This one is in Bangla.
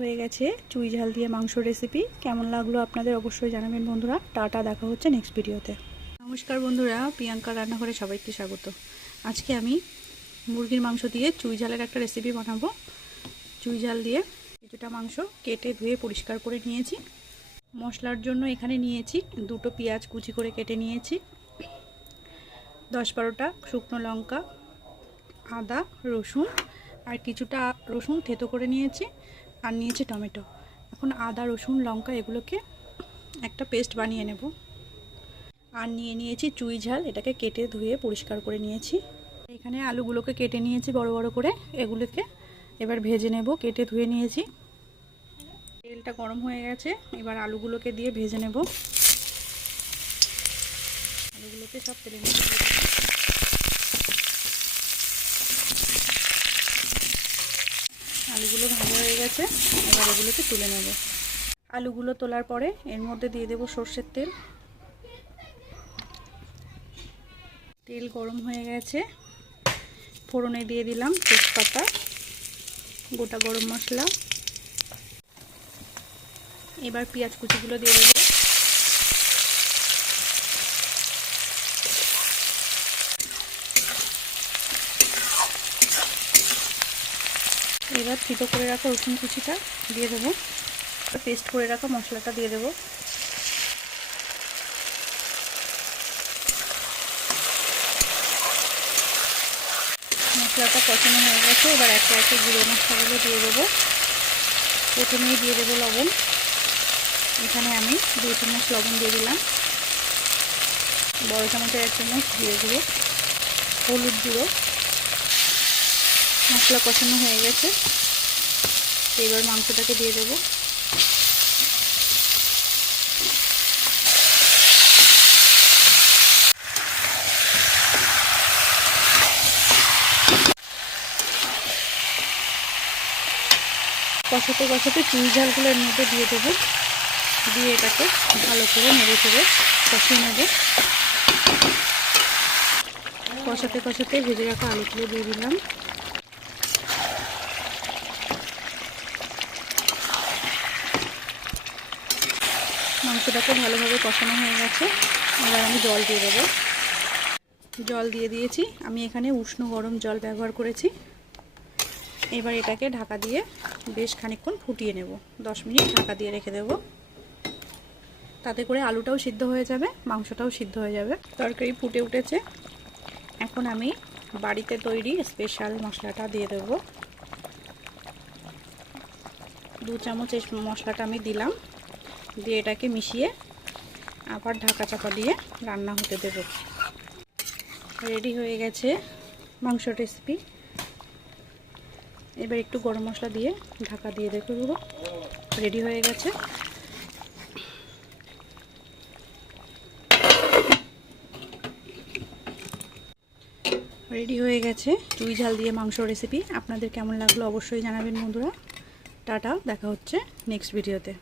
হয়ে গেছে চুই ঝাল দিয়ে মাংস রেসিপি। কেমন লাগলো আপনাদের অবশ্যই জানাবেন বন্ধুরা। টাটা, দেখা হচ্ছে নেক্সট ভিডিওতে। নমস্কার বন্ধুরা, প্রিয়াঙ্কা রান্নাঘরে সবাইকে স্বাগত। আজকে আমি মুরগির মাংস দিয়ে চুই ঝালের একটা রেসিপি বানাবো। চুই ঝাল দিয়ে কিছুটা মাংস কেটে ধুয়ে পরিষ্কার করে নিয়েছি। মশলার জন্য এখানে নিয়েছি দুটো পেঁয়াজ কুচি করে কেটে নিয়েছি, 10-12টা শুকনো লঙ্কা, আদা রসুন আর কিছুটা রসুন থেতো করে নিয়েছি, আর নিয়েছি টমেটো। এখন আদা রসুন লঙ্কা এগুলোকে একটা পেস্ট বানিয়ে নেব। আর নিয়েছি চুই ঝাল, এটাকে কেটে ধুয়ে পরিষ্কার করে নিয়েছি। এখানে আলুগুলোকে কেটে নিয়েছি বড় বড় করে, এগুলোকে এবার ভেজে নেব। কেটে ধুয়ে নিয়েছি। তেলটা গরম হয়ে গেছে, এবার আলুগুলোকে দিয়ে ভেজে নেব। আলুগুলোকে সব তেলে নিয়ে আলুগুলো ভাজা হয়ে গেছে, এবার এগুলোকে তুলে নেব। আলুগুলো তোলার পরে এর মধ্যে দিয়ে দেব সর্ষের তেল। তেল গরম হয়ে গেছে, ফোড়নে দিয়ে দিলাম তেজপাতা, গোটা গরম মশলা। এবার পেঁয়াজ কুচিগুলো দিয়ে দেব। এবার থেতো করে রাখা রসুন কুচিটা দিয়ে দেবো। পেস্ট করে রাখা মশলাটা দিয়ে দেবো। মশলাটা কষানো হয়ে গেছে, এবার একে একে গুঁড়ো মশলাগুলো দিয়ে দেবো। প্রথমেই দিয়ে দেবো লবণ। এখানে আমি 2 চামচ লবণ দিয়ে দিলাম। বড় চামচের 1 চামচ দিয়ে দেবো হলুদ গুঁড়ো। মশলা কষানো হয়ে গেছে, এবার মাংসটাকে দিয়ে দেবো। কষাতে কষাতে চুই ঝালগুলো এর মধ্যে দিয়ে দেবো। দিয়ে এটাকে ভালো করে নেড়ে চেড়ে কষিয়ে নেব। কষাতে কষাতে ভেজে রাখা আলুগুলো দিয়ে দিলাম। মাংসটাকে ভালোভাবে কষানো হয়ে গেছে, এবার আমি জল দিয়ে দেবো। জল দিয়ে দিয়েছি, আমি এখানে উষ্ণ গরম জল ব্যবহার করেছি। এবার এটাকে ঢাকা দিয়ে বেশ খানিকক্ষণ ফুটিয়ে নেব। 10 মিনিট ঢাকা দিয়ে রেখে দেব। তাতে করে আলুটাও সিদ্ধ হয়ে যাবে, মাংসটাও সিদ্ধ হয়ে যাবে। তরকারি ফুটে উঠেছে, এখন আমি বাড়িতে তৈরি স্পেশাল মশলাটা দিয়ে দেব। 2 চামচ এই মশলাটা আমি দিলাম। দিয়ে এটাকে মিশিয়ে আবার ঢাকা চাপা দিয়ে রান্না হতে দেব। রেডি হয়ে গেছে মাংস রেসিপি। এবার একটু গরম মশলা দিয়ে ঢাকা দিয়ে দেখে দেবো। রেডি হয়ে গেছে। চুই ঝাল দিয়ে মাংস রেসিপি। আপনাদের কেমন লাগলো অবশ্যই জানাবেন বন্ধুরা। টাটা, দেখা হচ্ছে নেক্সট ভিডিওতে।